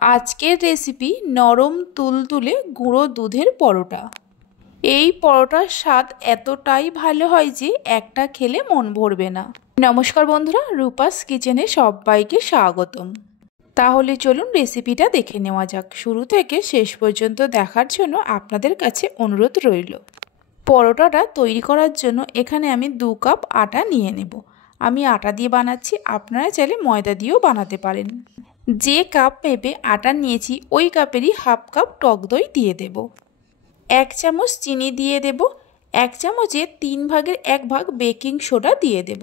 আজকের রেসিপি নরম তুলতুলে গুঁড়ো দুধের পরোটা। এই পরোটার স্বাদ এতটাই ভালো হয় যে একটা খেলে মন ভরবে না। নমস্কার বন্ধুরা, রূপাস কিচেনে সবাইকে স্বাগতম। তাহলে চলুন রেসিপিটা দেখে নেওয়া যাক। শুরু থেকে শেষ পর্যন্ত দেখার জন্য আপনাদের কাছে অনুরোধ রইল। পরোটাটা তৈরি করার জন্য এখানে আমি 2 কাপ আটা নিয়ে নেব। আমি আটা দিয়ে বানাচ্ছি, আপনারা চাইলে ময়দা দিয়েও বানাতে পারেন। যে কাপ মেপে আটা নিয়েছি ওই কাপেরই হাফ কাপ টক দই দিয়ে দেব। 1 চামচ চিনি দিয়ে দেব। 1 চামচে 3 ভাগের 1 ভাগ বেকিং সোডা দিয়ে দেব।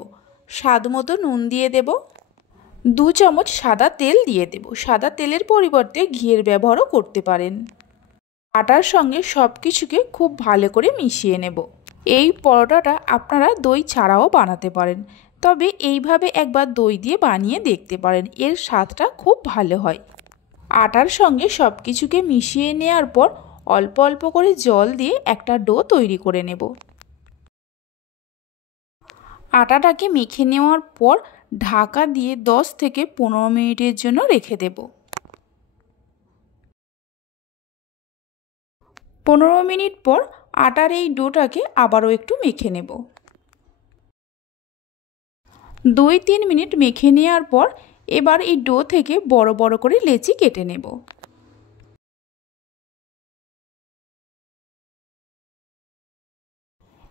স্বাদ মতো নুন দিয়ে দেব। 2 চামচ সাদা তেল দিয়ে দেব। সাদা তেলের পরিবর্তে ঘিয়ের ব্যবহারও করতে পারেন। আটার সঙ্গে সব কিছুকে খুব ভালো করে মিশিয়ে নেব। এই পরোটাটা আপনারা দই ছাড়াও বানাতে পারেন, তবে এইভাবে একবার দই দিয়ে বানিয়ে দেখতে পারেন, এর স্বাদটা খুব ভালো হয়। আটার সঙ্গে সব কিছুকে মিশিয়ে নেওয়ার পর অল্প অল্প করে জল দিয়ে একটা ডো তৈরি করে নেব। আটাটাকে মেখে নেওয়ার পর ঢাকা দিয়ে 10 থেকে 15 মিনিটের জন্য রেখে দেব। 15 মিনিট পর আটার এই ডোটাকে আবারও একটু মেখে নেব। 2-3 মিনিট মেখে নেওয়ার পর এবার এই ডো থেকে বড় বড় করে লেচি কেটে নেব।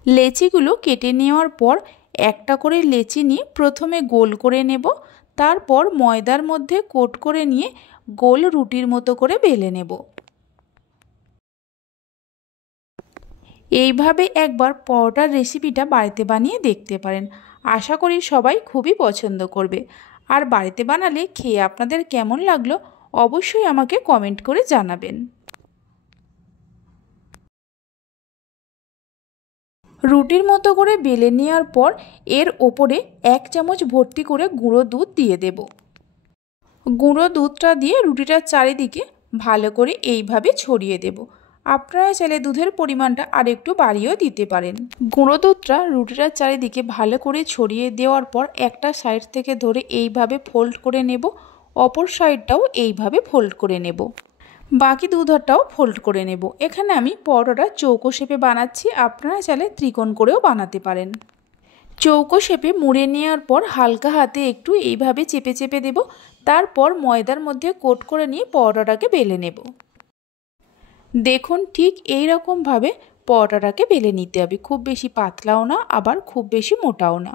লেচিগুলো কেটে নেওয়ার পর একটা করে লেচি নিয়ে প্রথমে গোল করে নেব, তারপর ময়দার মধ্যে কোট করে নিয়ে গোল রুটির মতো করে বেলে নেব। এইভাবে একবার পরোটার রেসিপিটা বাড়িতে বানিয়ে দেখতে পারেন। আশা করি সবাই খুবই পছন্দ করবে। আর বাড়িতে বানালে খেয়ে আপনাদের কেমন লাগলো অবশ্যই আমাকে কমেন্ট করে জানাবেন। রুটির মতো করে বেলে নেওয়ার পর এর ওপরে 1 চামচ ভর্তি করে গুঁড়ো দুধ দিয়ে দেব। গুঁড়ো দুধটা দিয়ে রুটিটার চারিদিকে ভালো করে এইভাবে ছড়িয়ে দেব। আপনারা চাইলে দুধের পরিমাণটা আর একটু বাড়িয়েও দিতে পারেন। গুঁড়ো দুধটা রুটিটার চারিদিকে ভালো করে ছড়িয়ে দেওয়ার পর একটা সাইড থেকে ধরে এইভাবে ফোল্ড করে নেব, অপর সাইডটাও এইভাবে ফোল্ড করে নেব, বাকি দুধারটাও ফোল্ড করে নেব। এখানে আমি পরোটাটা চৌকো শেপে বানাচ্ছি, আপনারা চাইলে ত্রিকোণ করেও বানাতে পারেন। চৌকো শেপে মুড়ে নেওয়ার পর হালকা হাতে একটু এইভাবে চেপে চেপে দেব, তারপর ময়দার মধ্যে কোট করে নিয়ে পরোটাটাকে বেলে নেব। দেখুন ঠিক এই রকমভাবে পরোটাটাকে বেলে নিতে হবে, খুব বেশি পাতলাও না আবার খুব বেশি মোটাও না।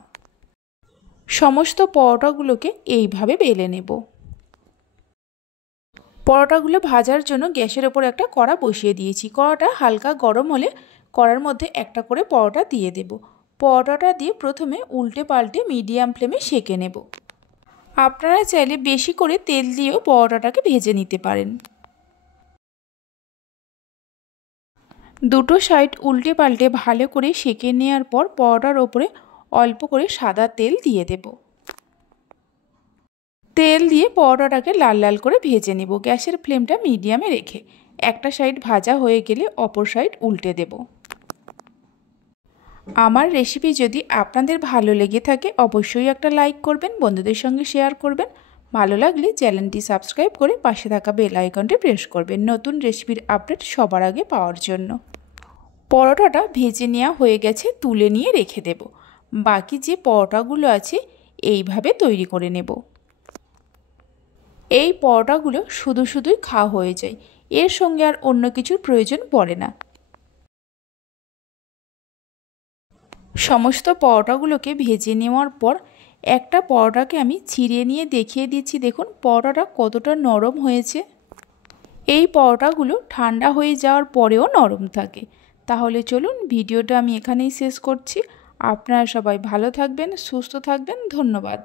সমস্ত পরোটাগুলোকে এইভাবে বেলে নেব। পরোটাগুলো ভাজার জন্য গ্যাসের ওপর একটা কড়া বসিয়ে দিয়েছি। কড়াটা হালকা গরম হলে কড়ার মধ্যে একটা করে পরোটা দিয়ে দেব। পরোটাটা দিয়ে প্রথমে উল্টে পাল্টে মিডিয়াম ফ্লেমে সেঁকে নেব। আপনারা চাইলে বেশি করে তেল দিয়েও পরোটাটাকে ভেজে নিতে পারেন। দুটো সাইড উল্টে পাল্টে ভালো করে সেঁকে নেওয়ার পর পরোটার ওপরে অল্প করে সাদা তেল দিয়ে দেব। তেল দিয়ে পরোটাটাকে লাল লাল করে ভেজে নেব, গ্যাসের ফ্লেমটা মিডিয়ামে রেখে। একটা সাইড ভাজা হয়ে গেলে অপর সাইড উল্টে দেব। আমার রেসিপি যদি আপনাদের ভালো লেগে থাকে অবশ্যই একটা লাইক করবেন, বন্ধুদের সঙ্গে শেয়ার করবেন। ভালো লাগলে চ্যানেলটি সাবস্ক্রাইব করে পাশে থাকা বেল আইকনটি প্রেস করবেন নতুন রেসিপির আপডেট সবার আগে পাওয়ার জন্য। পরোটাটা ভেজে নেওয়া হয়ে গেছে, তুলে নিয়ে রেখে দেব। বাকি যে পরোটাগুলো আছে এইভাবে তৈরি করে নেব। এই পরোটাগুলো শুধু শুধুই খাওয়া হয়ে যায়, এর সঙ্গে আর অন্য কিছুর প্রয়োজন পড়ে না। সমস্ত পরোটাগুলোকে ভেজে নেওয়ার পর একটা পরোটাকে আমি ছিঁড়ে নিয়ে দেখিয়ে দিচ্ছি। দেখুন পরোটাটা কতটা নরম হয়েছে। এই পরোটাগুলো ঠান্ডা হয়ে যাওয়ার পরেও নরম থাকে। তাহলে চলুন ভিডিওটা আমি এখানেই শেষ করছি। আপনারা সবাই ভালো থাকবেন, সুস্থ থাকবেন। ধন্যবাদ।